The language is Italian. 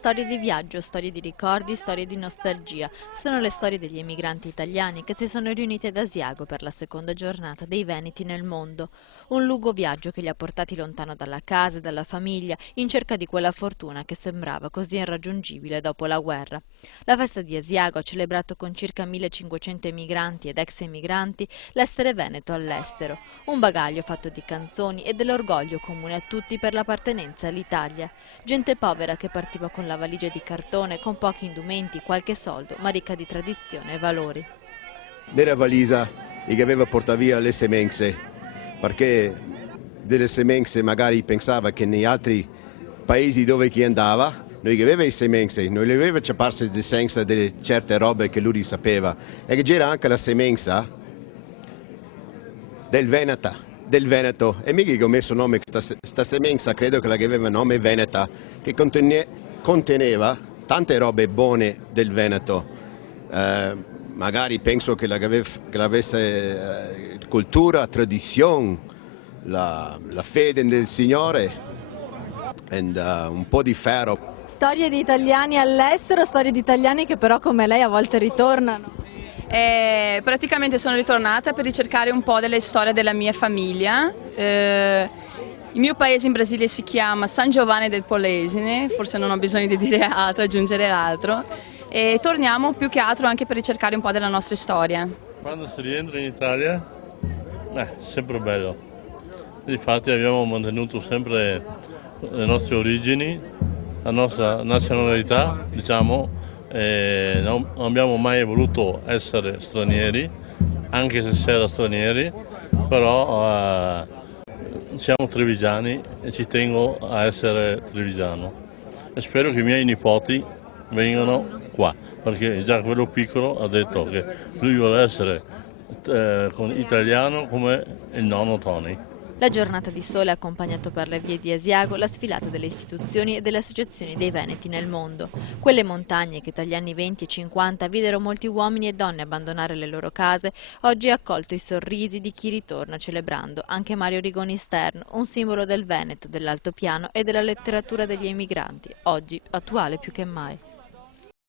Storie di viaggio, storie di ricordi, storie di nostalgia. Sono le storie degli emigranti italiani che si sono riuniti ad Asiago per la seconda giornata dei Veneti nel mondo. Un lungo viaggio che li ha portati lontano dalla casa e dalla famiglia, in cerca di quella fortuna che sembrava così irraggiungibile dopo la guerra. La festa di Asiago ha celebrato con circa 1500 emigranti ed ex emigranti l'essere veneto all'estero. Un bagaglio fatto di canzoni e dell'orgoglio comune a tutti per l'appartenenza all'Italia. Gente povera che partiva con la valigia di cartone, con pochi indumenti, qualche soldo, ma ricca di tradizione e valori. Nella valisa che aveva portato via le semenze, perché delle semenze magari pensava che negli altri paesi dove chi andava, noi che aveva le semenze, non le aveva ciaparsi di senza delle certe robe che lui sapeva, e che c'era anche la semenza del Veneto, e mica che ho messo nome questa semenza, credo che la che aveva nome Veneta, che conteneva tante robe buone del Veneto. Magari penso che avesse cultura, tradizione, la fede nel Signore e un po' di ferro. Storie di italiani all'estero, storie di italiani che però come lei a volte ritornano. Praticamente sono ritornata per ricercare un po' delle storie della mia famiglia. Il mio paese in Brasile si chiama San Giovanni del Polesine, forse non ho bisogno di dire altro, aggiungere altro, e torniamo più che altro anche per ricercare un po' della nostra storia. Quando si rientra in Italia è sempre bello, infatti abbiamo mantenuto sempre le nostre origini, la nostra nazionalità, diciamo. Non abbiamo mai voluto essere stranieri, anche se si era stranieri, però siamo trevigiani e ci tengo a essere trevigiano. E spero che i miei nipoti vengano qua, perché già quello piccolo ha detto che lui vuole essere italiano come il nonno Tony. La giornata di sole ha accompagnato per le vie di Asiago la sfilata delle istituzioni e delle associazioni dei Veneti nel mondo. Quelle montagne che tra gli anni 20 e 50 videro molti uomini e donne abbandonare le loro case, oggi ha accolto i sorrisi di chi ritorna celebrando anche Mario Rigoni Stern, un simbolo del Veneto, dell'altopiano e della letteratura degli emigranti, oggi attuale più che mai.